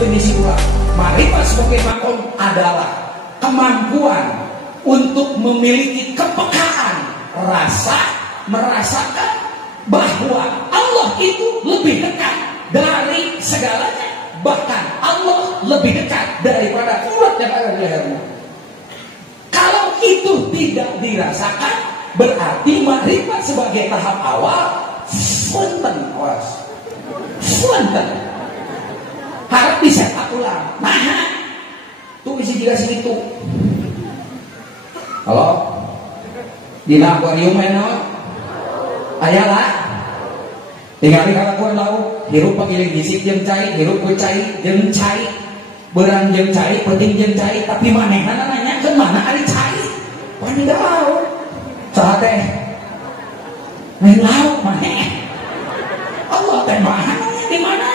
definisi ulang. Ma'rifat sebagai makom adalah kemampuan untuk memiliki kepekaan rasa, merasakan bahwa Allah itu lebih dekat dari segalanya, bahkan Allah lebih dekat daripada urat yang ada di lehermu. Kalau itu tidak dirasakan, berarti ma'rifat sebagai tahap awal funten, harap disetak ulang. Nah, tuh isi juga segitu. Halo, di akuarium mana? Ayalah, tinggal di kalakuan laut, hirup pagiling bisik jeung cai, hirup ku cai jeung cai, berang jeung cai, penting jeung cai, tapi manehna nanya ke mana ari cai? Pani laut, saha teh? Main laut maneh. Allah teh maha di mana?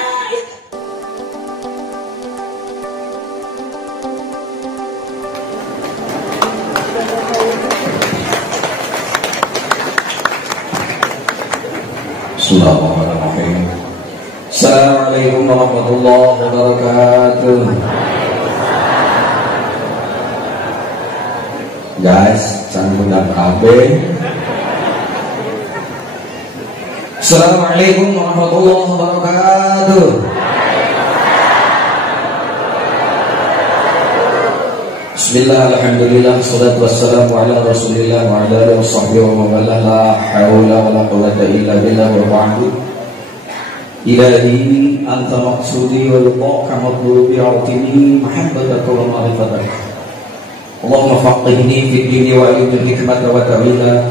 Bismillahirrahmanirrahim. Assalamualaikum warahmatullahi wabarakatuh. Guys, canggih dan KB. Assalamualaikum warahmatullahi wabarakatuh. Bismillah, alhamdulillah, salatu wassalamu ala rasulillah wa ala alihi wa sahbihi wa mawala, la hawla wa la quwwata illa billah wa ba'du. Ilahi anta maqsudi wa luqaka matlubi a'tini mahabbataka wa ma'rifataka. Allahumma faqihni fid dini wa alimni hikmata wa ta'wila.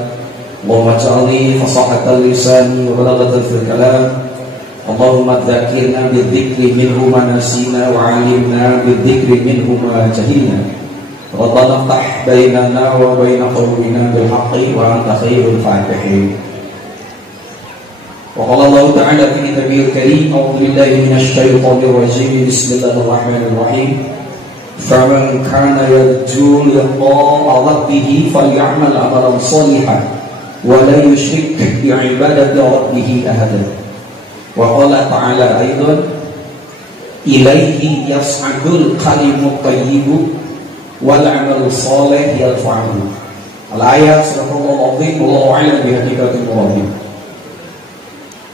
Allahumma ja'alni fasahatan lisani wa balaghatan fil kalam. Allahumma dzakirna bidzikri minhu ma nasina wa 'allimna bidzikri minhu ma jahilna. Rabbana ftah bainana wa baina qawmina bil haqqi wa anta khairul fatihin. Wa qala Allah ta'ala fi kitabihil karim, a'udzu billahi minasy syaithanir rajim. Bismillahirrahmanirrahim. Faman kana yarju liqa'a rabbih falyamal 'amalan shalihan wa la yusyrik bi 'ibadati rabbih ahadan. Wa qala ta'ala aidan, ilaihi yas'adul kalimut thayyibu wal 'amalu shalih yarfa'uhu. Al-ayat surah Al-Azim. Wallahu a'lam bi haqiqatil murad.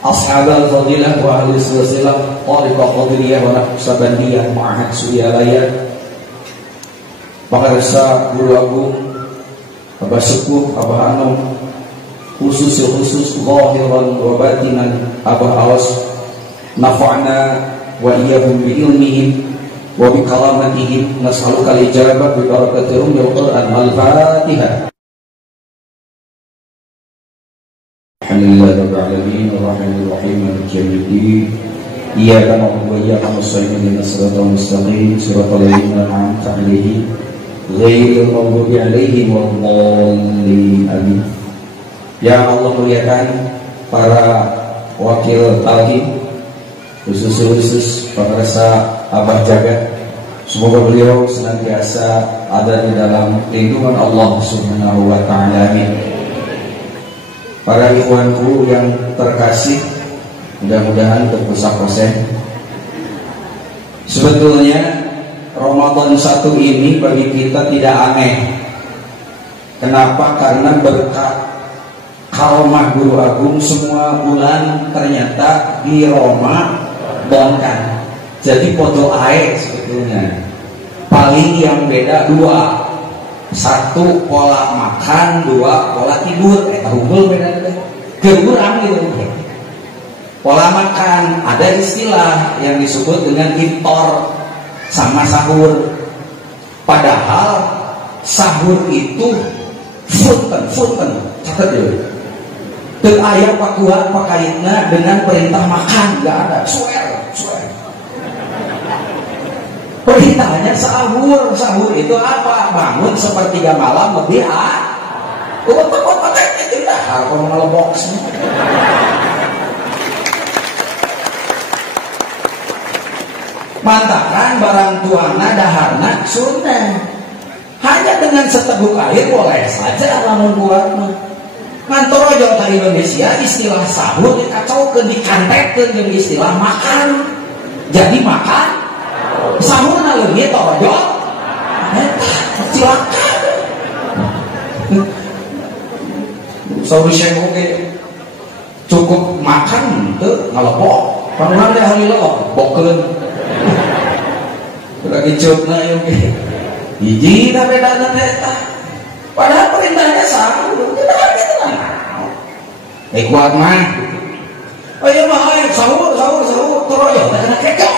Ashabul fadilah wa ahli silsilah tariqah qadiriyah wa naqsabandiyah ma'ahad suyalaya. Pakarsa guru agung Abah Sepuh, Abah Anom, khusus zahiran wa batinan Abah Awas, nafa'na wa iyyahum bi ilmihim wa bi kalamatihim, nas'aluka al-ijabah bi barakati ummil Qur'an. Al-Fatihah. Alhamdulillahi rabbil alamin arrahmanir rahim maliki yaumiddin. Iyyaka na'budu wa iyyaka nasta'in ihdinas siratal mustaqim siratal ladzina an'amta 'alaihim ghairil maghdubi 'alaihim waladdallin. Amin. Ya Allah, muliakan para wakil talqin, khusus pemirsa Abah Jagat. Semoga beliau senantiasa ada di dalam lindungan Allah Subhanahu wa ta'ala. Amin. Para ikhwanku yang terkasih, mudah-mudahan terpusat proses. Sebetulnya Ramadan 1 ini bagi kita tidak aneh. Kenapa? Karena berkat karomah guru agung semua bulan ternyata di Ramadan. Jadi foto air sebetulnya. Paling yang beda dua. Satu pola makan, dua pola tidur. Hubul beda deh. Kurang gitu. Pola makan ada istilah yang disebut dengan iftar sama sahur. Padahal sahur itu funten. Catat dulu. Teu aya pakuan pakaitna dengan perintah makan, enggak ada. Swear. Perintahnya sahur. Sahur itu apa? Bangun sepertiga malam lebih otak kita harus ngelebok. Mantakan barang tuana daharna sunnah. Hanya dengan seteguk air boleh saja lamun buat mah. Ngantor aja di Indonesia istilah sahur dikacaukeun, dikantekkeun jeung istilah makan. Jadi makan Sahurna leungit tojo. Eta cilaka. Sauri Syekh oge cukup makan teu ngalepok. Pangurang teh ahli lo bokeun. Udah diceupna ieu ge. Hiji ta bedana teh eta. Padahal perintahnya sahur, kita gitu lah. Kuat mah. Oh iya mah, sahur, teroyo, kena kekok.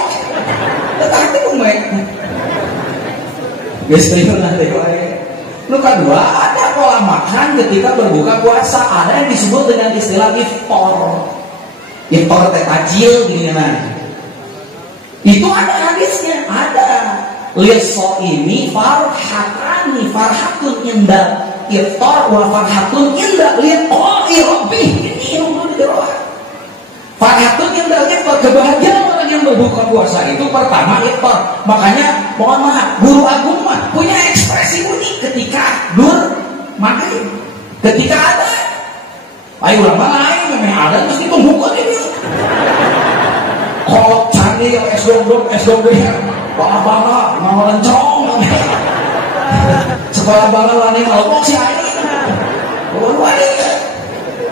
Tetapi umek. Geus teh nanti wae. Nu kedua, ada pola makan ketika berbuka puasa, ada yang disebut dengan istilah iftar. Iftar teh tajil gini nah. Itu ada hadisnya, ada. Liso ini farhatani, farhatun indah iftar wa farhatun indah liqa'i rabbih. Ini yang perlu dijelaskan. Farhatun indah iftar, kebahagiaan orang yang berbuka puasa itu pertama iftar. Makanya mohon maaf, guru agung mah punya ekspresi unik ketika maghrib, ketika ada. Ayo ulama lain memang ada mesti pembuka ini. Kolok canggih yang SDOB bala-bala mau lencong sekolah bala wani kalau si aing wani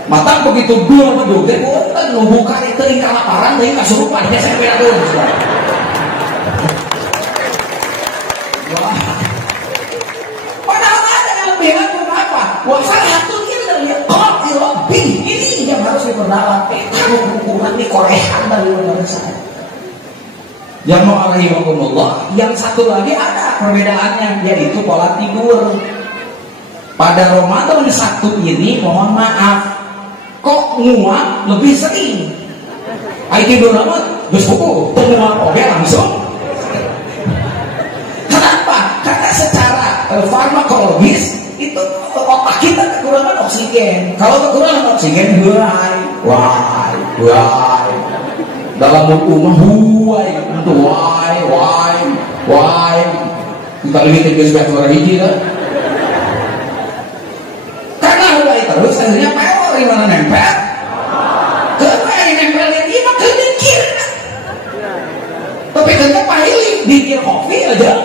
matang begitu dua bedug teh punten nu buka itu ing kalaparan deui kasurupan biasa beda tuh wah padahal ada yang bilang kenapa puasa satu ini lebih ini yang harus diperdalam ukuran ini korehan dari negara saya. Yang ma'alaikumullah. Yang satu lagi ada perbedaannya, yaitu pola tidur. Pada Ramadan satu ini mohon maaf, kok nguap lebih sering. Ai tidur amat geus kuku penguap oge langsung. Kenapa? Karena secara farmakologis itu otak kita kekurangan oksigen. Kalau kekurangan oksigen why dalam buku mah why kita lebih tinggi sebagai orang hiji kan karena udah terus akhirnya peor di mana nempel karena yang nempel ini mah mikir tapi kan paling mikir kopi aja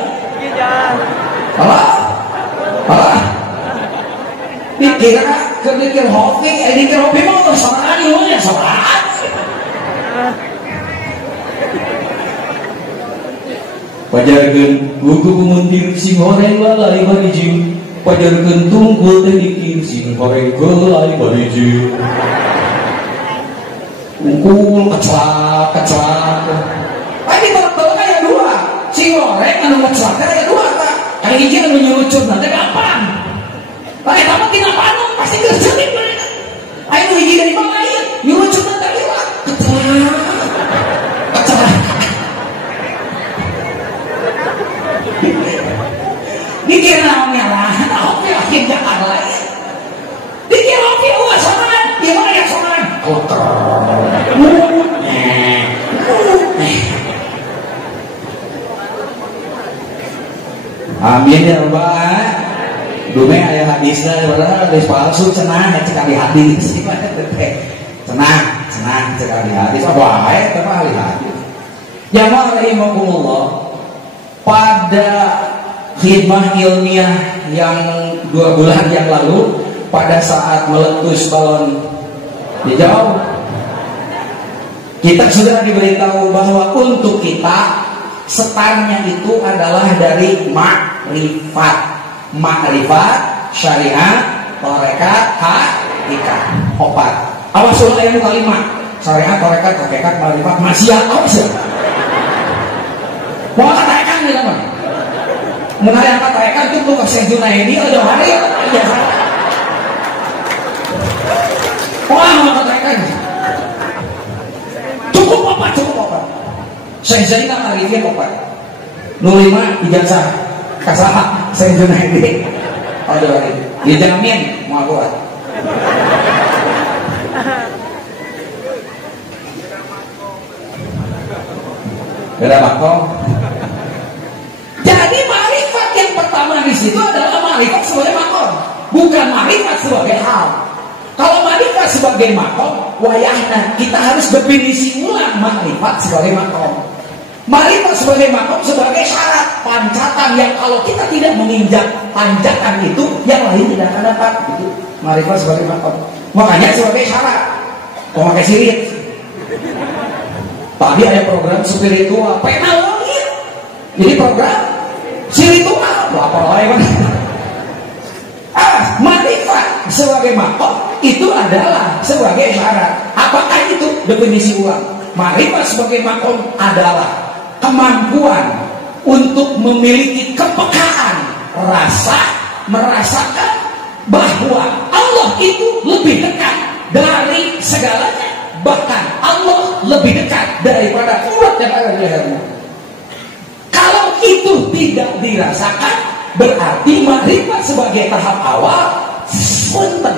apa mikir kopi mah sama aja sama pajarkeun buku mundir sing horeng lalai bariji pajarkeun tunggul teh dikir sing horeng geulai bariji ungkul keclak ai tolak aya dua sing horeng anu keclak aya dua ta aya hiji anu nyucut nanti kapan lain apa kita panu pasti kerjain mereka ayo hiji dari mana ya nyucut nanti lewat keclak dikir naonnya lah, kopi akhir Jakarta lain. Dikir kopi uang sorangan, gimana ya sorangan? Kotor. Amin ya Rabbal. Dume aya hadisna, padahal hadis palsu cenah cek ahli hadis. Cenah cek ahli hadis. Apa wae teh ahli hadis. Jamaah rahimakumullah. Pada khidmah ilmiah yang 2 bulan yang lalu pada saat meletus balon hijau kita sudah diberitahu bahwa untuk kita setarnya itu adalah dari makrifat syariat tarekat hakikat opat awas ulah yang kalimat syariat tarekat hakikat makrifat maksiat awas ya mau katakan di mana mengenai yang katakan itu tuh Syekh Junaidi ada hari ya wah mau katakan cukup apa Syekh Zainal Arifin opat nulima ijazah kasaha Syekh Junaidi ada hari dijamin mau buat beda makom. Jadi makrifat yang pertama di situ adalah makrifat sebagai makom, bukan makrifat sebagai hal. Kalau makrifat sebagai makom, wayahna kita harus definisi ulang makrifat sebagai makom. Ma'rifat sebagai makom sebagai syarat pancatan yang kalau kita tidak menginjak tanjakan itu, yang lain tidak akan dapat. Itu ma'rifat sebagai makom. Makanya sebagai syarat. Kok pakai sirit? Tadi ada program spiritual, penal ya. Jadi program spiritual, apa lain? Ma'rifat sebagai makom itu adalah sebagai syarat. Apakah itu definisi ulang? Ma'rifat sebagai makom adalah kemampuan untuk memiliki kepekaan rasa, merasakan bahwa Allah itu lebih dekat dari segalanya, bahkan Allah lebih dekat daripada urat yang ada di lehermu. Kalau itu tidak dirasakan, berarti ma'rifat sebagai tahap awal funten,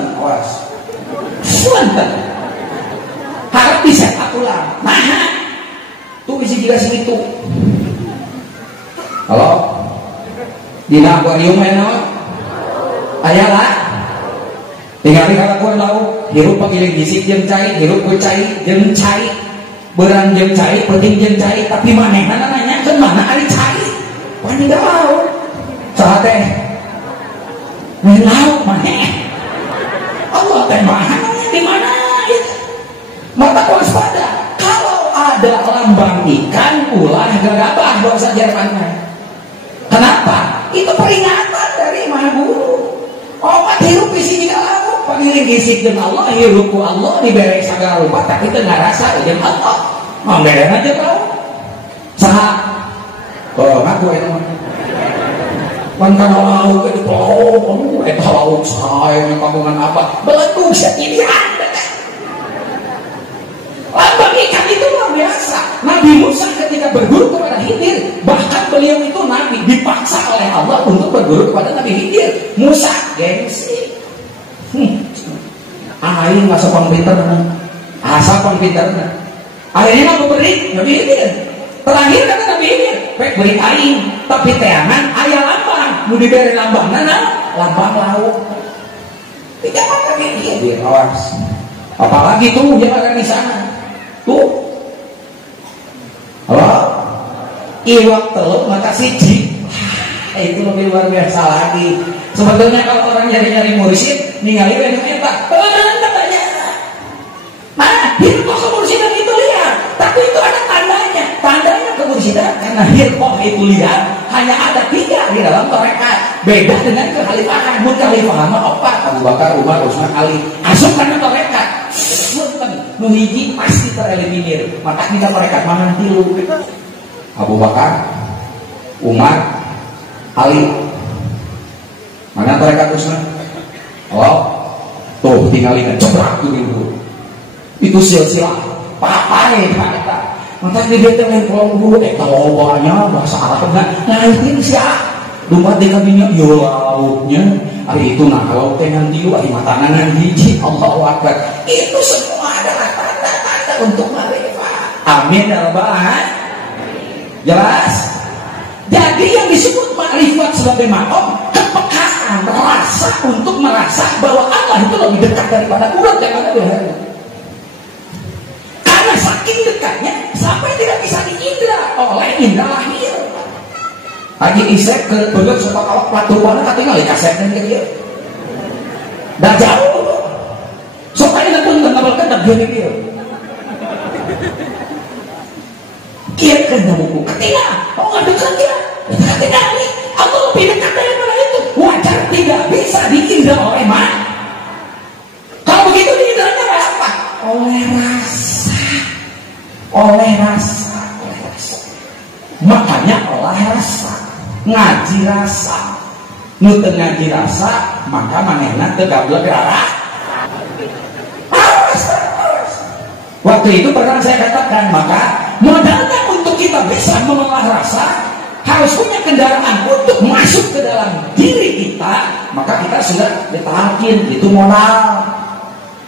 funten harus disepak ulang. Nah, tuh isi jelasin itu. Halo, dina akuarium enak aya lah. Tinggal kalakuan lauk, hirup pagiling gisik jeung cai, hirup ku cai jeung cai, beurang jeung cai, penting jeung cai, tapi manehna nanyakeun mana ari cai? Wani lauk. Saha teh? Wani lauk maneh. Allah teh mana di mana itu? Mata waspada. Kalau ada lambang ikan, ulah gagabah bahasa Jerman. Kenapa? Itu peringatan dari Maha Guru. Opat hirup isi di lauk, panggilin gisik jeung Allah, hirup ku Allah dibere sagala rupa, tapi teu ngarasa jeung Allah. Mamberen aja lauk. Saha? Oh, ngaku eta mah. Pantang lauk itu lauk, eta lauk sae kagungan apa? Beledug satilian. Lambang ikan itu luar biasa. Nabi Musa ketika berguru kepada Khidir, bahkan beliau itu Nabi dipaksa oleh Allah untuk berguru kepada Nabi Khidir. Musa gengsi. Aing masa pinter, asa pinter. Akhirnya Nabi beri Nabi Khidir. Terakhir kata Nabi Khidir, beri aing, tapi teangan ayah lambang. Mau diberi lambang nana, lambang lauk. Tidak apa kayak Khidir, awas. Apalagi tuh yang ada di sana. Tuh, halo, iwak telur mata siji, itu lebih luar biasa lagi. Sebetulnya kalau orang nyari-nyari mursyid, ningali wena eta, katanya, mana hirqoh kemursidan itu lihat, tapi itu ada tandanya. Tandanya kemursidan karena hirqoh itu lihat hanya ada 3 di dalam tarekat. Beda dengan kekhalifahan. Kekhalifahan mah 4, Abu Bakar, Umar, Utsman, Ali. Asup karena tarekat. Nuhiji pasti tereliminir. Maka kita tarekat mana tilu? Abu Bakar, Umar, Ali. Mana tarekat Utsman? Oh, tuh tinggalin jebrak dulu. Itu silsilah papai kita. Maka dia teh kalau eta lobanya bahasa Arab enggak. Nah, itu siapa? Dumpat di kabinya yo lauknya. Hari itu nah kalau teh nanti ari matanan hiji, Allahu Akbar. Itu semua adalah tanda-tanda untuk ma'rifat. Amin ya rabbal alamin. Jelas? Jadi yang disebut ma'rifat sebagai makom, kepekaan rasa untuk merasa bahwa Allah itu lebih dekat daripada urat yang ada di hati. Karena saking dekatnya sampai tidak bisa diindra oleh indra lahir. Haji Isek ke belut suka awak patuan katingal kasetnya dia. Dah jauh. Sokanya pun ngabelkeun da bieu dia. Kieu kana buku ketinggal. Oh ngadekeun dia. Ketinggal nih. Allah lebih dekat daripada itu. Wajar tidak bisa diindra oleh mata. Kalau begitu diindranya apa? Oleh rasa. Oleh rasa. Makanya olah rasa. Ngaji rasa, nuteng ngaji rasa, maka manehna teu gablek rara. Waktu itu pernah saya katakan, maka modalnya untuk kita bisa mengolah rasa harus punya kendaraan untuk masuk ke dalam diri kita. Maka kita sudah ditalkin, itu modal.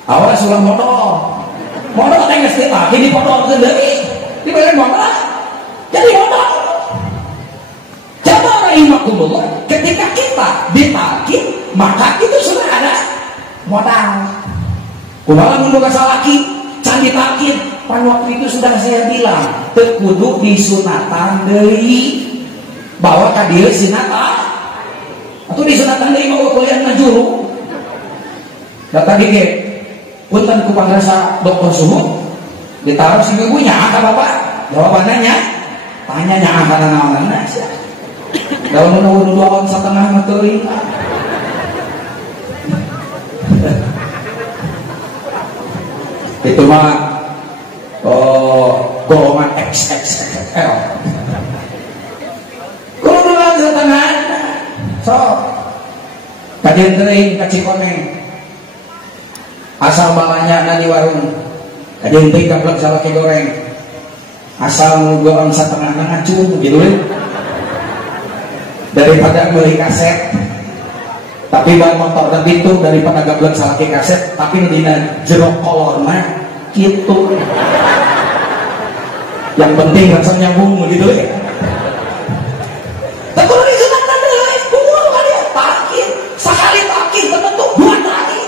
Awal sudah modal. Modal teh geus ditalkin dipodolkeun deui, diberi modal. Jadi modal. Ketika kita ditalkin, maka itu sudah ada modal. Kumaha mun boga salaki can ditalkin, Pan waktu itu sudah saya bilang, kudu disunatan deui. Bawa ka dieu sunatan. Atau disunatan deui bawa kuliah ngajuru. Da tadi ge punten ku pangrasa dokter suhu ditaruh si ibunya ka bapak. Jawabannya tanya nya kana naonna sia. Dalam menunggu 2 tahun setengah mah teuing. Itu mah golongan XXXL. Kudu duluan setengah. So, kajian teuing ka Cikoneng. Asal balanya na di warung. Kajian teuing ka blok salaki goreng. Asal golongan setengah ngacung gitu we. Daripada beli kaset. Tapi bawa motor dan itu daripada gablek salaki kaset, tapi dina jerok kolorna gitu. Yang penting rasa nyambung gitu ya. Tapi kalau disunatan deui, kumaha kalian takir, sekali takir tentu 2 kali,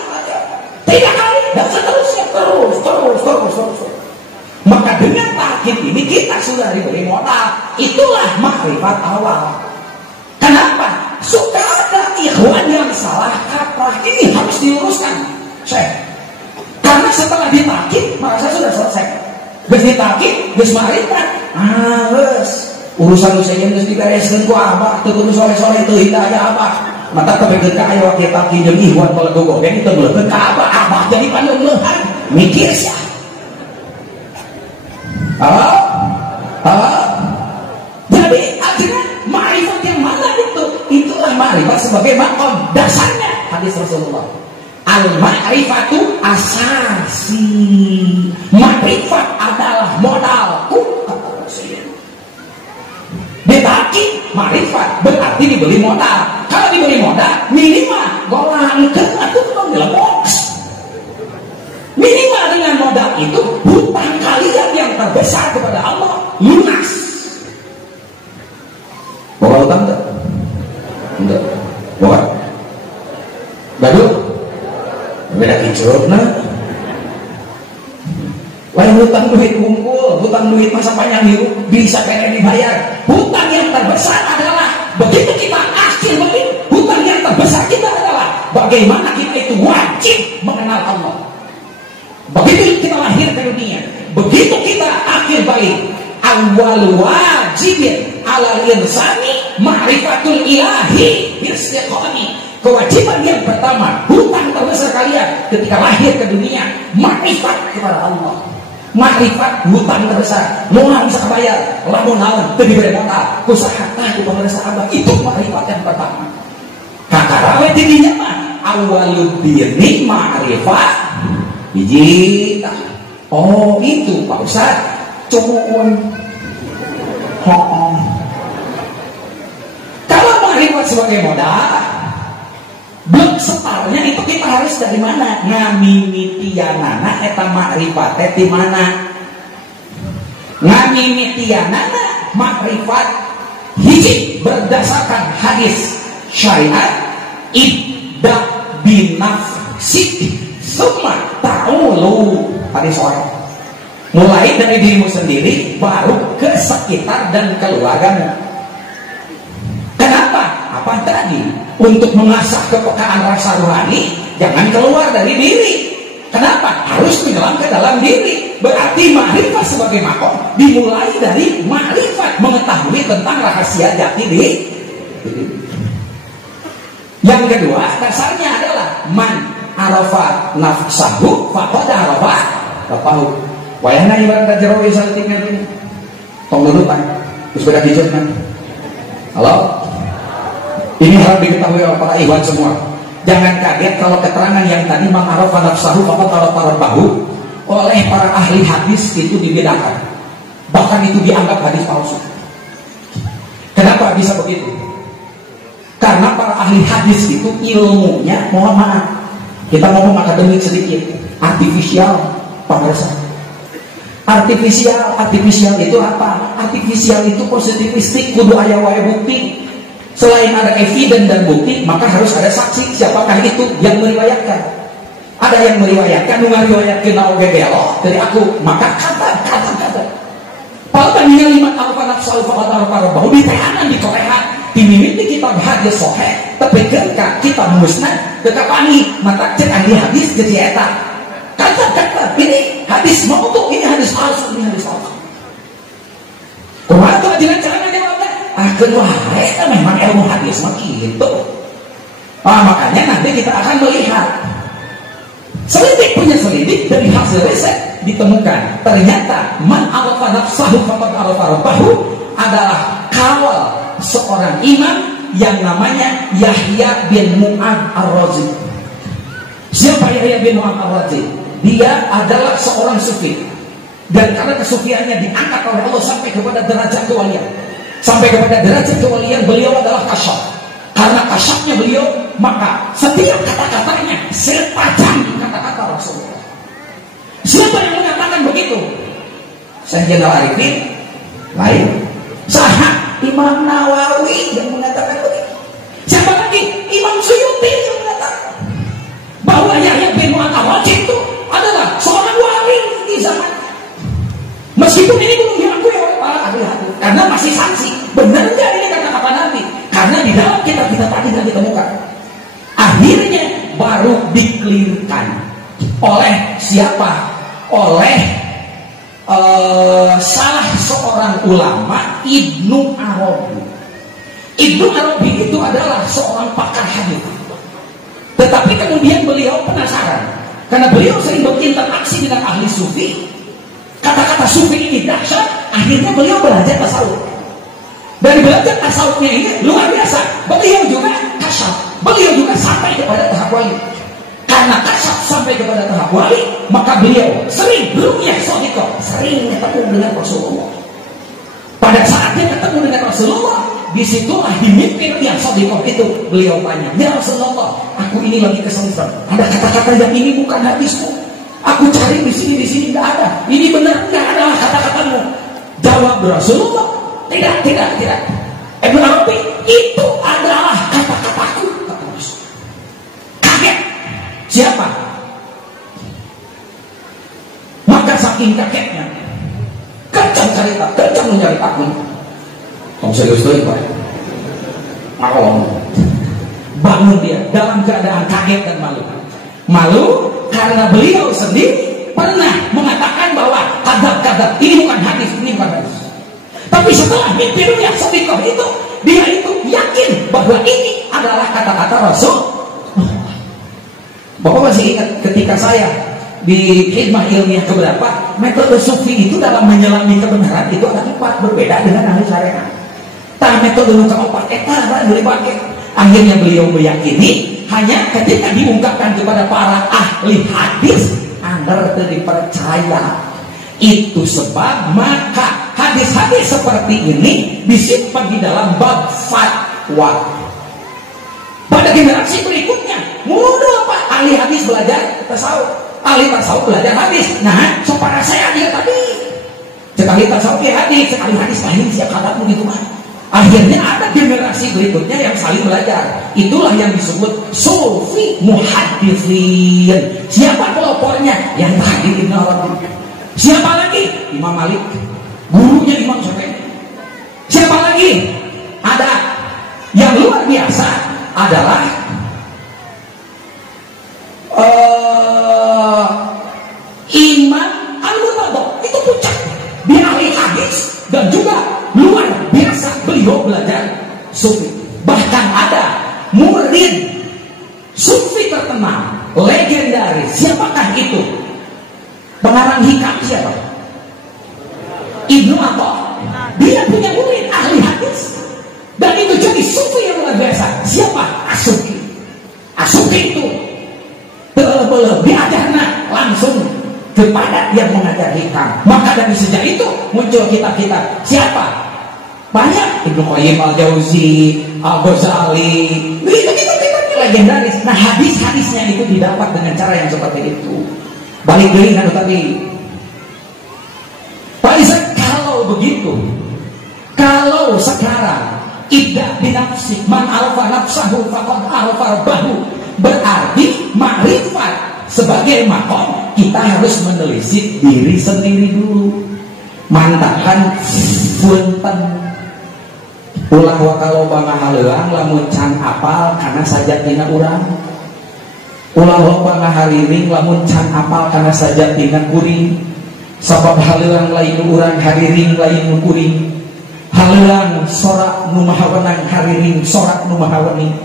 3 kali dan seterusnya terus. Maka dengan takir ini kita sudah diberi modal. Itulah makrifat awal. Kenapa? Suka ada ikhwan yang salah kaprah, ini harus diluruskan. Karena setelah ditakib merasa sudah selesai. Geus ditakib, geus marifat. Geus urusan saya geus dibereskeun ku abah, teu kudu sore-sore teu hinda aya abah. Mata kebekeun ka aya wakil takib jeung ikhwan kalau gogeng teu meuleun ka abah jadi pandeuleuhan. Mikir sia. Jadi akhirnya ma'rifat yang mana itu? Itulah ma'rifat sebagai makom dasarnya hadis Rasulullah. Al-ma'rifatu asasi. Ma'rifat adalah modalku. Ditaki ma'rifat berarti dibeli modal. Kalau dibeli modal minimal golangkeun atuh kudu dilebox. Minimal dengan modal itu hutang kalian yang terbesar kepada Allah lunas. Bawa hutang enggak? Enggak. Bawa? Gaduh? Beda kicurut nah. Lain hutang duit kumpul, hutang duit masa panjang hidup bisa kena dibayar. Hutang yang terbesar adalah begitu kita akhir balik, hutang yang terbesar kita adalah bagaimana kita itu wajib mengenal Allah. Begitu kita lahir ke dunia, begitu kita akhir balik, awal wajibin ala insani ma'rifatul ilahi istiqami. Kewajiban yang pertama, hutang terbesar kalian ketika lahir ke dunia, ma'rifat kepada Allah. Ma'rifat hutang terbesar. Moal bisa bayar, lamun naon teu dibere modal, kusahana ku pamirsa abah, itu ma'rifat yang pertama. Kakara we di dinya mah awwaluddin ma'rifat hiji. Oh, itu Pak Ustaz. Cumun. Kalau ma'rifat sebagai modal, blok setarnya itu kita harus dari mana? Ngamimitianana eta ma'rifat teh di mana? Ngamimitianana ma'rifat hiji berdasarkan hadis syariat ibda binafsik summa ta'ulu hadis sahih. Mulai dari dirimu sendiri baru ke sekitar dan keluargamu. Kenapa? Apa tadi? Untuk mengasah kepekaan rasa rohani, jangan keluar dari diri. Kenapa? Harus menyelam ke dalam diri. Berarti ma'rifat sebagai makom dimulai dari ma'rifat, mengetahui tentang rahasia jati diri. Yang kedua, dasarnya adalah man arafa nafsahu faqad arafa rabbahu. Wayahna ibarat jero bisa tinggal ini. Tong dulu Pak. Terus beda hijaunya. Halo? Ini harus diketahui oleh para ikhwan semua. Jangan kaget kalau keterangan yang tadi ma'arafa nafsahu faqad arafa rabbahu oleh para ahli hadis itu dibedakan. Bahkan itu dianggap hadis palsu. Kenapa bisa begitu? Karena para ahli hadis itu ilmunya, mohon maaf, kita ngomong akademik sedikit, artifisial, pemirsa. Artifisial itu apa? Artifisial itu positivistik, kudu aya wae bukti. Selain ada evidence dan bukti, maka harus ada saksi. Siapakah itu yang meriwayatkan? Ada yang meriwayatkan, ngariwayatkeun oge belo dari aku, maka kata Kalau tadinya 5 alfa nafsu faqad alfa rabbahu ditehanan di Korea dimimiti kitab hadis sahih tapi ketika kita musnad dekapani mata cek ahli hadis jadi eta kata ini hadis maudhu, ini hadis palsu, ini hadis palsu. Kumaha tuh dengan cara jawabnya? Kedua itu memang ilmu hadis mah gitu. Makanya nanti kita akan melihat selidik punya selidik dari hasil riset ditemukan ternyata man arafa nafsahu faqad arafa rabbahu adalah kawal seorang imam yang namanya Yahya bin Mu'ad Ar-Razi. Siapa Yahya bin Mu'ad Ar-Razi? Dia adalah seorang sufi dan karena kesufiannya diangkat oleh Allah sampai kepada derajat kewalian. Sampai kepada derajat kewalian beliau adalah kasyaf. Karena kasyafnya beliau maka setiap kata-katanya setajam kata-kata Rasulullah. Siapa yang mengatakan begitu? Sayyidina Arifin lain. Sahih Imam Nawawi yang mengatakan begitu. Siapa lagi? Imam Suyuti yang mengatakan bahwa Yahya bin Mu'ad Ar-Razi itu adalah seorang wali di zaman. Meskipun ini belum diakui oleh para ahli hadis, karena masih saksi. Benar nggak ini kata-kata Nabi? Karena di dalam kitab-kitab tadi yang ditemukan. Akhirnya baru dikelirkan oleh siapa? Oleh salah seorang ulama, Ibnu Arabi. Ibnu Arabi itu adalah seorang pakar hadis. Tetapi kemudian beliau penasaran karena beliau sering berinteraksi dengan ahli sufi. Kata-kata sufi ini dahsyat, akhirnya beliau belajar tasawuf. Dari belajar tasawufnya ini luar biasa. Beliau juga kasyaf, beliau juga sampai kepada tahap wali. Karena kasyaf sampai kepada tahap wali, maka beliau sering ru'yah shadiqah, sering ketemu dengan Rasulullah. Pada saat dia ketemu dengan Rasulullah, disitulah dimimpin yang shadiqah itu. Beliau tanya, ya Rasulullah, aku ini lagi kesulitan. Ada kata-kata yang ini bukan hadismu. Aku cari di sini nggak ada. Ini benar nggak adalah kata-katamu. Jawab Rasulullah, tidak. Ibnu Arabi, itu adalah kata-kataku. Kata Rasul. Kaget. Siapa? Maka saking kagetnya, kencang mencari takut. Kamu serius tuh Pak? Maklum. Bangun dia dalam keadaan kaget dan malu. Malu karena beliau sendiri pernah mengatakan bahwa kadab ini bukan hadis, ini bukan hadis. Tapi setelah mimpi yang shadiqah itu, dia itu yakin bahwa ini adalah kata-kata Rasul. Bapak masih ingat ketika saya di khidmah ilmiah keberapa, metode sufi itu dalam menyelami kebenaran itu ada 4 berbeda dengan ahli syariat. Metode keempat dipakai. Akhirnya beliau meyakini hanya ketika diungkapkan kepada para ahli hadis, Anda dipercaya. Itu sebab maka hadis-hadis seperti ini disimpan di dalam bab fatwa. Pada generasi berikutnya, mudah apa? Ahli hadis belajar tasawuf, ahli tasawuf belajar hadis. Nah, supaya saya dia tadi sekali tasawuf ya hadis, sekali hadis lain siap katamu gitu mah. Akhirnya ada generasi berikutnya yang saling belajar. Itulah yang disebut sufi muhaddisin. Siapa pelopornya? Yang tadi Ibnu Arabi. Siapa lagi? Imam Malik, gurunya Imam Syafi'i. Siapa lagi? Ada yang luar biasa adalah Imam Al-Murtadha. Itu puncak. Dia ahli hadis dan juga luar biasa beliau belajar sufi. Bahkan ada murid sufi terkenal, legendaris. Siapakah itu? Pengarang hikam siapa? Ibnu Athar. Dia punya murid ahli hadis dan itu jadi sufi yang luar biasa. Siapa? As-Subki. As-Subki itu diajarnya langsung kepada yang mengajar hikam. Maka dari sejak itu muncul kitab-kitab. Siapa? Banyak. Ibnu Qayyim Al-Jauzi, Al-Ghazali. Begitu kitab-kitabnya legendaris. Nah, hadis-hadisnya itu didapat dengan cara yang seperti itu. Balik lagi kan tadi. Pak Isa, kalau begitu, kalau sekarang iddah binafsi man alfa nafsahu faqad alfa rabbahu, berarti ma'rifat sebagai makom kita harus menelisik diri sendiri dulu. mantakan punten ulah wakaloba ngahaleang lamun can apal karena sajatina urang, ulah loba ngahariring lamun can apal karena sajatina kuring. Sabab haleang lain urang hariring lain kuring, haleang sorak nu maha wenang hariring sorak nu maha wening,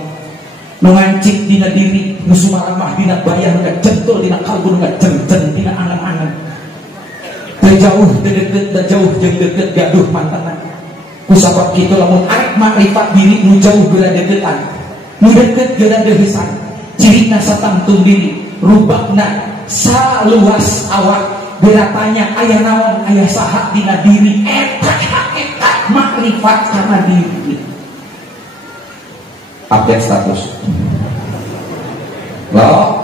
nu ngancik dina diri nu sumaramah dina bayang kecentul dina kalbu nu ngacen-cen dina angan-angan. Jauh deket jauh jeung deket gaduh mantanna. Kusabab kitu lamun arek makrifat diri nu jauh geura deketan, nu deket geura deuheusan, cirina satangtung diri, rubakna saluas awak, geura tanya aya naon aya saha dina diri, eta makrifat kana diri. Update status. Halo?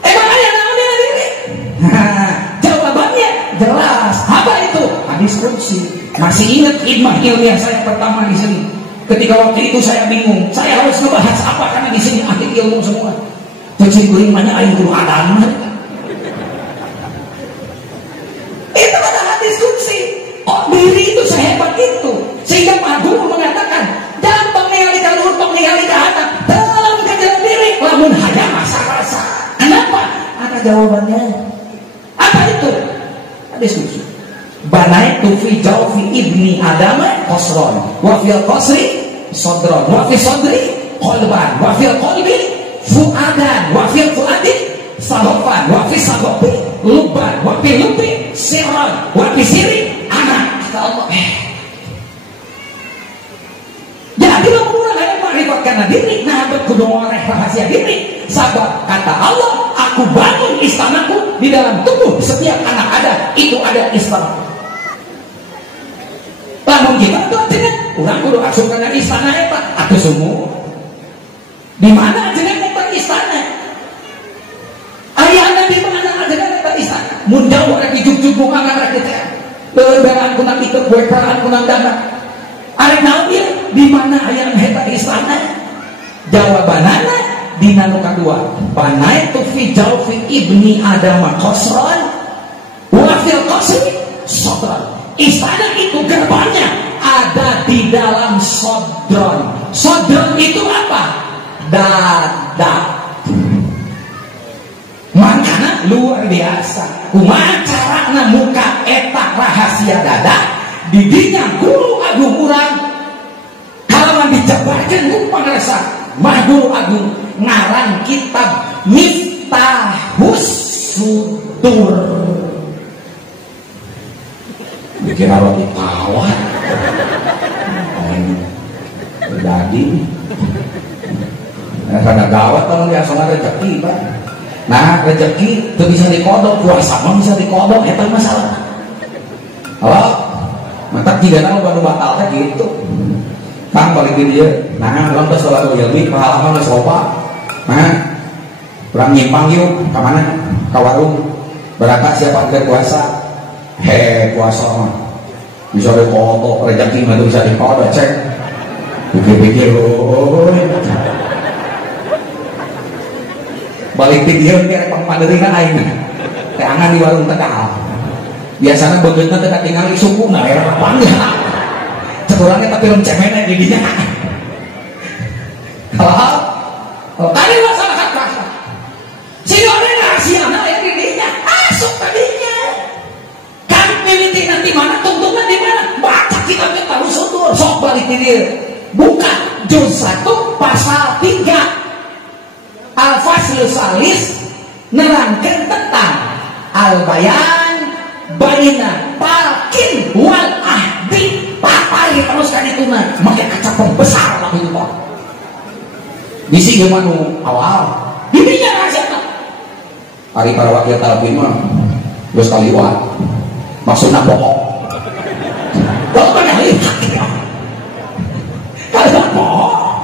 Emang aya naon dina diri? Jawabannya jelas. Apa itu? Diskusi. Masih ingat khidmah ilmiah saya pertama di sini. Ketika waktu itu saya bingung, saya harus ngebahas apa karena di sini ahli ilmu semua. Jadi kuring mana aing kudu adam. Itu adalah diskusi. Oh, diri itu sehebat itu. Sehingga Pak Guru mengatakan, gampang ningali ka luhur, tong ningali ka atas, dalam kajian diri, lamun hanya masa-masa. Kenapa? Ada jawabannya. Apa itu? Diskusi. Banaitu fi jawfi ibni Adam qasran wa fil qasri sadran wa fi sadri qalban wa fil qalbi fuadan wa fil fuadi sabafan wa fi sababi luban wa fi lubi sirran wa fi sirri anak. Kata Allah, jadi lo mulai ada makrifat karena diri, nah berkudu oleh rahasia diri. Sabab kata Allah, aku bangun istanaku di dalam tubuh setiap anak ada, itu ada istana. Lamun kita tuh aja orang kudu asup kana istana eta atuh sumur. Di mana jeneng eta istana? Ayana di mana jeneng eta istana? Mun jauh rek jujuk bunga rek teh. Beberan kuna itu kuekaan kuna dana. Arek naon ieu? Di mana aya eta istana? Jawabanana dina nu kadua. Banaitu fi jawfi ibni Adam qasran wa fil qasri sadran. Istana itu gerbangnya ada di dalam sodron. Sodron itu apa? Dada. Makanya luar biasa. Kumaha carana muka eta rahasia dada didinya guru agung urang kalawan dijabarkeun ku pangresa mah guru agung ngaran kitab Miftahus Sudur. Bikin roti tawar jadi karena gawat kalau dia sama rezeki Pak. Nah rezeki itu bisa dikodok, puasa mah bisa dikodok, itu masalah. Halo, mantap tiga nama baru batal gitu. Kang balik dia, nah lantas sholat ilmi pengalaman nggak sopa, nah kurang nyimpang yuk, kemana? Ke warung, berangkat siapa agar puasa? Puasa mah bisa dikodok, rezeki mah bisa dikodok, cek. Pikir-pikir loh. Balik video kayak pempaderingan aing. Teangan di warung Tegal. Biasanya beungeutna teh tinggal di sukuna era panggah. Cekurangnya tapi film cemene di dinya. Kalau tadi masyarakat rasa. Si ore rahasiana yang di dinya, masuk tadinya. Kan milih nanti mana, tuntungan di mana? Baca kitabnya tahu sudur, sok balik dia. Buka juz 1 pasal 3. Al-Faslu Salis nerangkan tentang al-bayan baina palkin wal ahdi. Papari terus kan itu mah make kaca besar lah itu Pak. Bisi gimana awal dirinya rahasia hari para wakil talabin mah geus kaliwat maksudna bohong. Kalau mana hari kalau bohong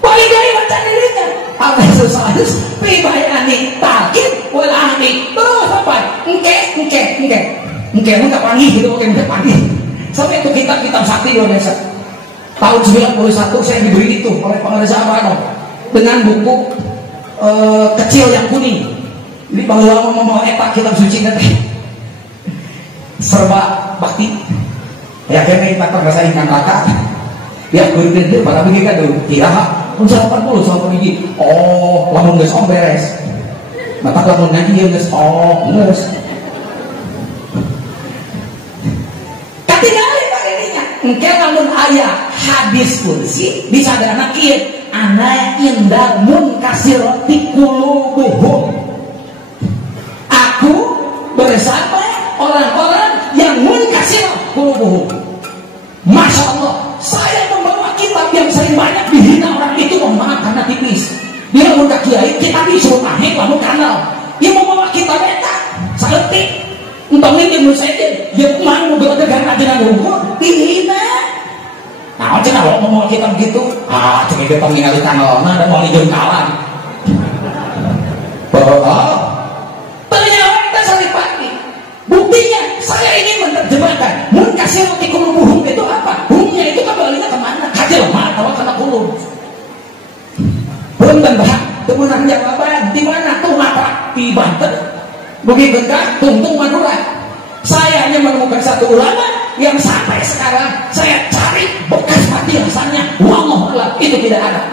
paling gaya baca dirinya apa sesuatu pibayani takit wal ahdi terus apa engke enggak panggil gitu oke enggak panggil sampai itu kitab sakti di Indonesia tahun 91 saya diberi itu oleh pengaresa Abano dengan buku kecil yang kuning. Jadi bahwa mau etak kitab suci nanti serba bakti. Ya kena kita bahasa ikan raka. Dia kuitin dia pada begini kan dulu. Kira unsur 80 sama begini. Oh, lamun geus beres. Mata lamun ngaji geus geus. Katingali pakainya. Engke lamun aya hadis kursi disadana kieu ana indah munkasir tikulubuhum. Aku bersama orang-orang yang munkasir kulubuhum. Masya Allah, saya membawa kitab yang sering banyak dihina orang itu, mohon maaf karena tipis. Dia muda kiai, kita disuruh ahik lalu kanal. Dia membawa kitab eta, saletik. Untungnya dia musaidin, dia mau berada dengan ajaran hukum, dihina. Nah, cina lo mau kitab gitu, cina dia pengingali kanal, dan mau dijengkalan. Ternyata kita salib pagi. Buktinya, saya ingin menerjemahkan munkasir tikulubuhum itu apa? Humnya itu kembalinya kemana? Kajelma atau kena kulub? Punten bah, temunan jawaban di mana tuh apa? Di Banten. Begitu kan? Tungtung Madura. Saya hanya menemukan satu ulama yang sampai sekarang saya cari bekas petilasannya. Wallahu a'lam, itu tidak ada.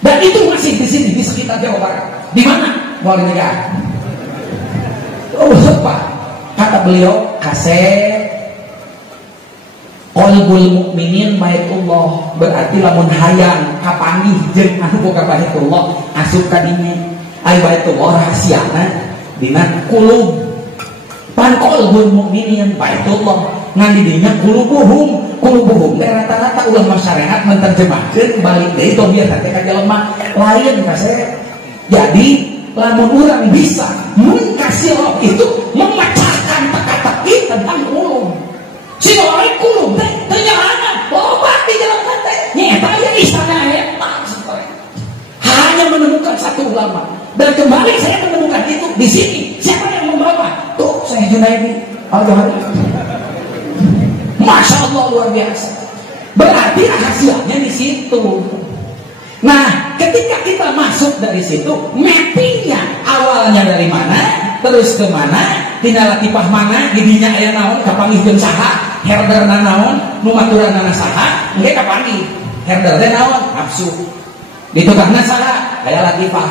Dan itu masih di sini di sekitar Jawa Barat. Di mana? Wali negara. Oh, apa? Kata beliau, kaset qalbul mukminin baitullah, berarti lamun hayang kapanggih jeung anu boga baitullah asup ka dinya. Ai baitullah rahasiana dina qulub. Pan qalbul mukminin baitullah ngan di dinya qulubuhum. Qulubuhum rata-rata ulama syariat menterjemahkeun balik deui tong biasa teh ka jelema lain kaset. Jadi lamun urang bisa munkasir itu memecahkan teka-teki tentang kulum. Si orang kulum teh ternyata loba di jalan teh nyata ya istana eta. Hanya menemukan satu ulama dan kembali saya menemukan itu di sini. Siapa yang membawa? Tuh saya Junaidi Al-Johari. Masya Allah luar biasa. Berarti rahasianya di situ. Nah, ketika kita masuk dari situ, mappingnya awalnya dari mana, terus ke mana, tina latifah mana, gidinya aya naon, kapanggihkeun saha, herderna naon, nu maturanna saha, engke kapanggih. Herder teh naon? Nafsu. Ditukahna saha? Aya latifah.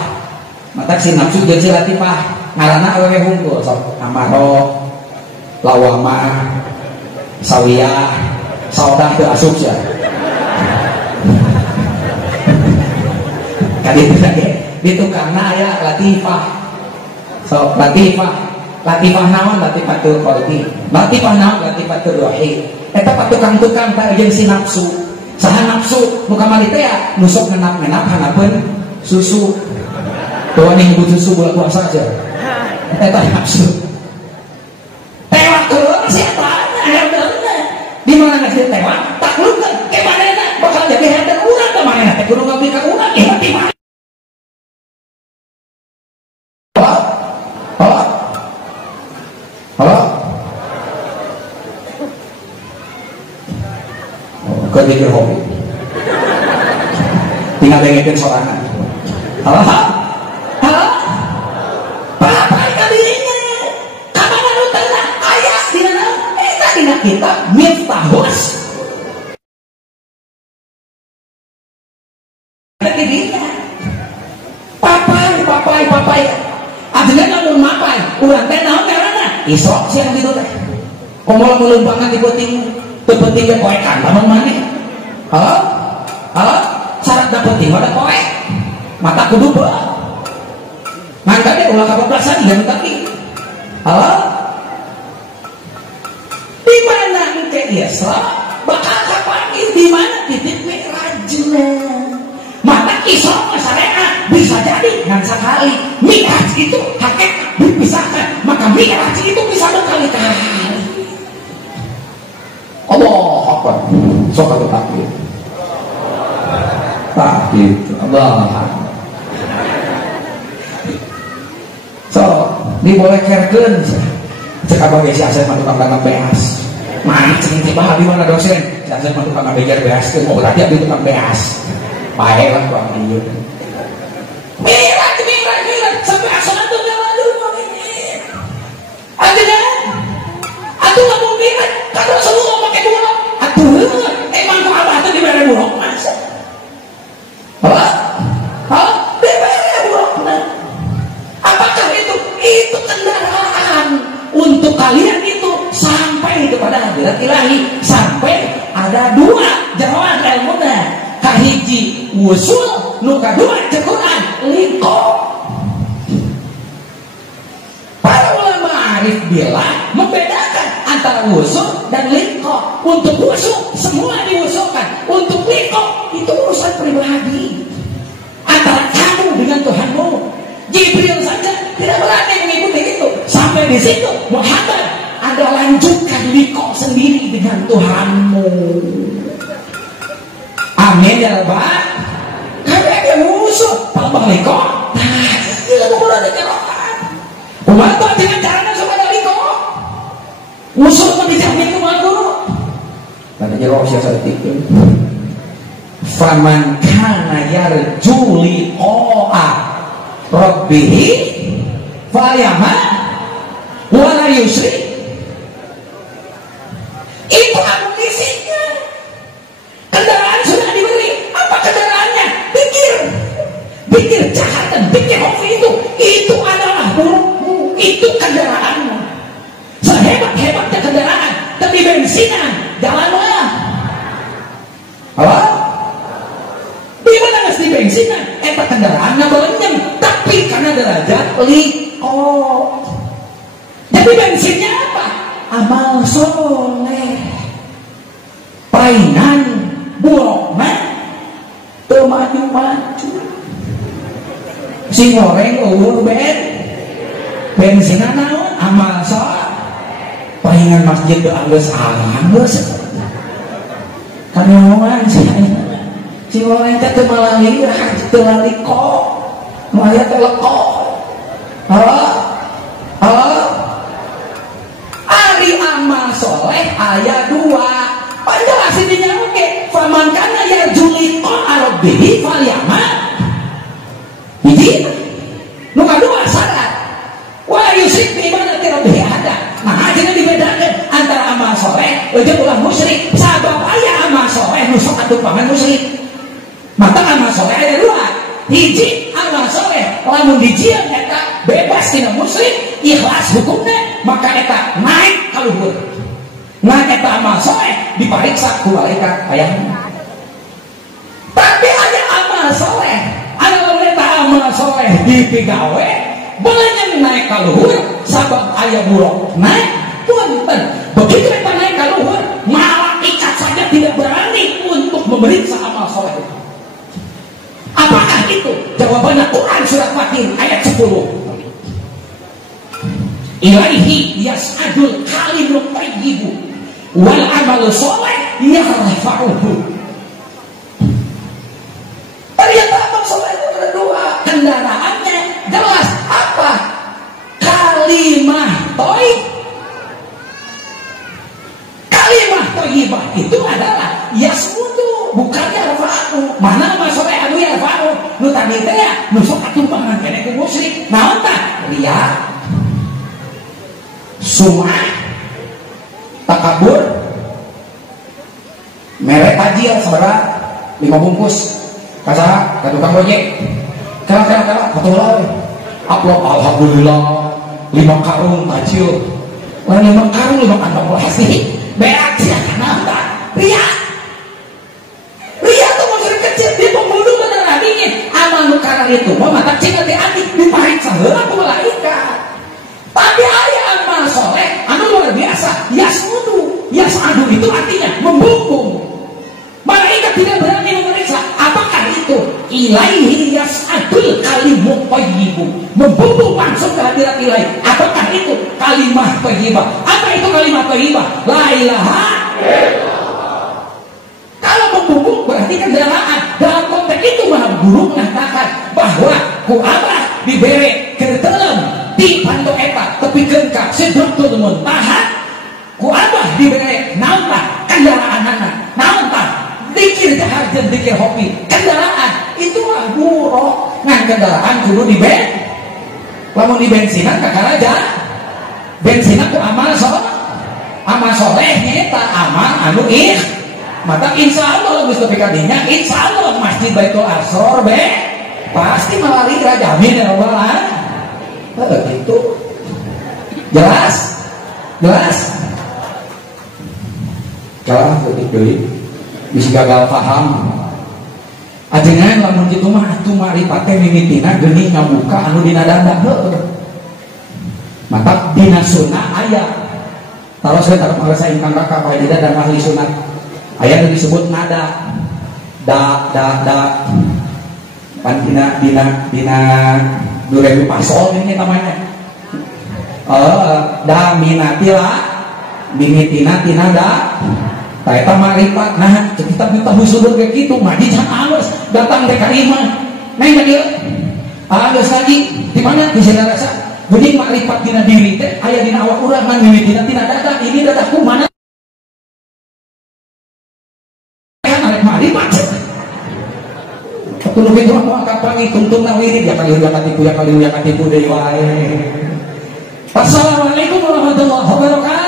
Mata si nafsu jeung si latifah, ngaranna awewe hungkul sok amaro, lawama, sawiyah, saudah teu asup sia. Kali itu karena aya latifah. So latifah naon? Latifatul qalbi. Latifah naon? Latifatul ruhi. Eta patukang-tukang teh jeung si nafsu. Saha nafsu nu kamari teh nu sok ngenap-ngenap hanapeun susu. Tuh nih ibu susu bulan puasa aja. Eta nafsu. Tewak keluar si eta herderna. Di mana geus tewak? Taklukkeun ke manehna bakal jadi herder urang ke manehna teh kudu ngabdi ka urang ieu di mana? Kau jadi hobi. Tinggal dengerin sorangan. Halo? Papai kadinya. Kamana nu tengah aya dina eta dina kitab Miftahus. Kadinya. Papai. Ajengan lamun mapai, urang teh naon ngaranna? Isra siang ditu teh. Komola mulun banget di penting. Teu penting ge poekan lamun maneh. Halo? Syarat dapeting mah da poek. Mata kudu beuh. Ngan kade ulah kabablasan ieu tapi. Halo? Di mana engke Isra? Bakal kapanggih di mana titik mi'rajna. Mata Isra syariat bisa jadi ngan sakali. Mi'raj itu hakikat dipisahkan, maka mi'raj itu bisa berkali-kali. Allah Akbar. Sok atuh takbir. Takbir. Allah. So, dibolehkeun cek abah ge si Asep mah tukang dagang beas. Mana cing tiba di mana dosen? Si Asep mah tukang bejar beas teh. Oh, berarti abdi tukang beas. Bae lah kuang ieu. Mirat sampai asal tuh jalan dulu ini. Ajengan. dibere burukna. Apakah itu? Itu kendaraan untuk kalian itu sampai kepada hadirat ilahi. Sampai ada dua jawaban ilmuna, kahiji wusul, nu kadua cek Quran liqo. Para ulama arif bilang membedakan antara wusul dan liqo. Untuk wusul semua diwusulkan, untuk liqo itu urusan pribadi antara kamu dengan Tuhanmu. Jibril saja tidak berani mengikuti itu. Sampai di situ Muhammad ada lanjutkan liqo sendiri dengan Tuhanmu. Amin ya Rabbal. Karena dia musuh Pak liqo. Nah, dia mau berada di rohan. Umat dengan caranya supaya liqo. Musuh pun dijamin ke guru. Karena jero siasa itu. Faman kana yarju liqa'a Rabbihi falyama wala yusrik. Itu amunisinya. Kendaraan sudah diberi. Apa kendaraannya? Pikir jahat dan pikir hoki itu adalah burukmu. Itu kendaraanmu. Sehebat-hebatnya kendaraan, tapi bensinan jalanlah. Apa? Di mana nggak di bensinan? Eta kendaraan nggak belenyem, tapi karena derajat liqo. Jadi bensinnya apa? Amal soleh. Painan burukna teu maju-maju. Si goreng bensinna naon? Amal soleh. Paingan masjid teu anggeus aran geus. Kanaoan si goreng teh teu malahirah, teu liqo. Nu aya teh leko. Ari amal soleh aya dua. Panjelasin di oke. Faman kana yarju liqa'a rabbih falyamal. Hiji. Nu kadua syarat. Wa yusyrik bi ibadati rabbih ahada. Nah, akhirnya dibedakan antara amal soleh jeung ulah musyrik. Sabab aya amal soleh nu sok atuh pangan musyrik. Mata amal soleh aya dua. Hiji amal soleh lamun dijieun eta bebas tina musyrik, ikhlas hukumna, maka eta naik ka luhur. Nah eta amal soleh dipariksa ku malaikat hayangna. Tapi aya amal soleh, anu eta amal soleh dipigawe beuleuh naik ka luhur sabab aya buruk naik. Punten, begitu eta naik ka luhur, malaikat saja tidak berani untuk memeriksa amal soleh. Apakah itu? Jawabannya Quran surat Fatir ayat 10. Ilaihi yas'adul kalimut thayyibu wal amalu sholih yarfa'uhu. Ternyata amal soleh itu ada dua. Kendaraannya jelas apa? Kalimah thayyib. Kalimah thayyibah itu adalah yasmudu, bukan yarfa'u. Mana amal soleh anu yarfa'u? Nu tadi teh ya, nu sok atumpangan kene ku musyrik. Naon tah? Riya, sum'ah, takabur, merek tajil sabaraha 5 bungkus kasaha ka tukang ojek. Kala patulah upload alhamdulillah 5 karung tajil. Lain 5 karung 5 kantong plastik. Beak sia kana tah? Riya tuh musyrik kecil, dia pembunuh beneran dingin. Amal nu karang itu mah mata cing hati-hati dipariksa heula ku malaikat. Tapi aya amal soleh anu luar biasa, yas'adu itu artinya membumbung. Malaikat tidak berani memeriksa. Apakah itu? Ilaihi yas'adul kalimut thayyibu, membumbung langsung ke hadirat ilahi. Apakah itu? Kalimah thayyibah. Apa itu kalimah thayyibah? La ilaha illallah. Kalau membumbung berarti kendaraan. Dalam konteks itu maha guru mengatakan bahwa ku Abah dibere kedelem di panto eta tepikeun ka Sidratul Muntaha. Ku Abah dibere naon tah kendaraanana. Naon tah? Dikir jahar jeung dikir hoki. Kendaraan itu mah buruk. Ngan kendaraan kudu di lamun di bensinan kakaraja. Bensinan ku amal soleh. Amal soleh eta amal anu maka insya Allah geus tepi kadinya, insya Allah masjid Baitul Asror be pasti malaria jamin ya Allah lah. Gitu. Jelas? Jelas? Jelas betul. Bisa gagal paham. Ajengan lamun kitu mah atuh maripat teh mimitina geuning ngabuka anu dina dada heueuh. Maka dina sunnah aya. Taros we tarep ngarasa ingkang raka bae di dada ahli sunnah. Aya nu disebut nada. Da pan dina 2000 pasol ini namanya. Da minatila mimitina tina da eta maripat. Nah kita minta husnul kayak gitu mah di halus datang teh ka imah neng dia halus lagi di mana di sana rasa geuning maripat dina diri teh aya dina awak urang mah mimitina tina dada ini dadaku mana kan arek maripat kudu kitu mah kapangi tungtungna wirid ya kali ya katipu deui wae. Wassalamualaikum warahmatullahi wabarakatuh.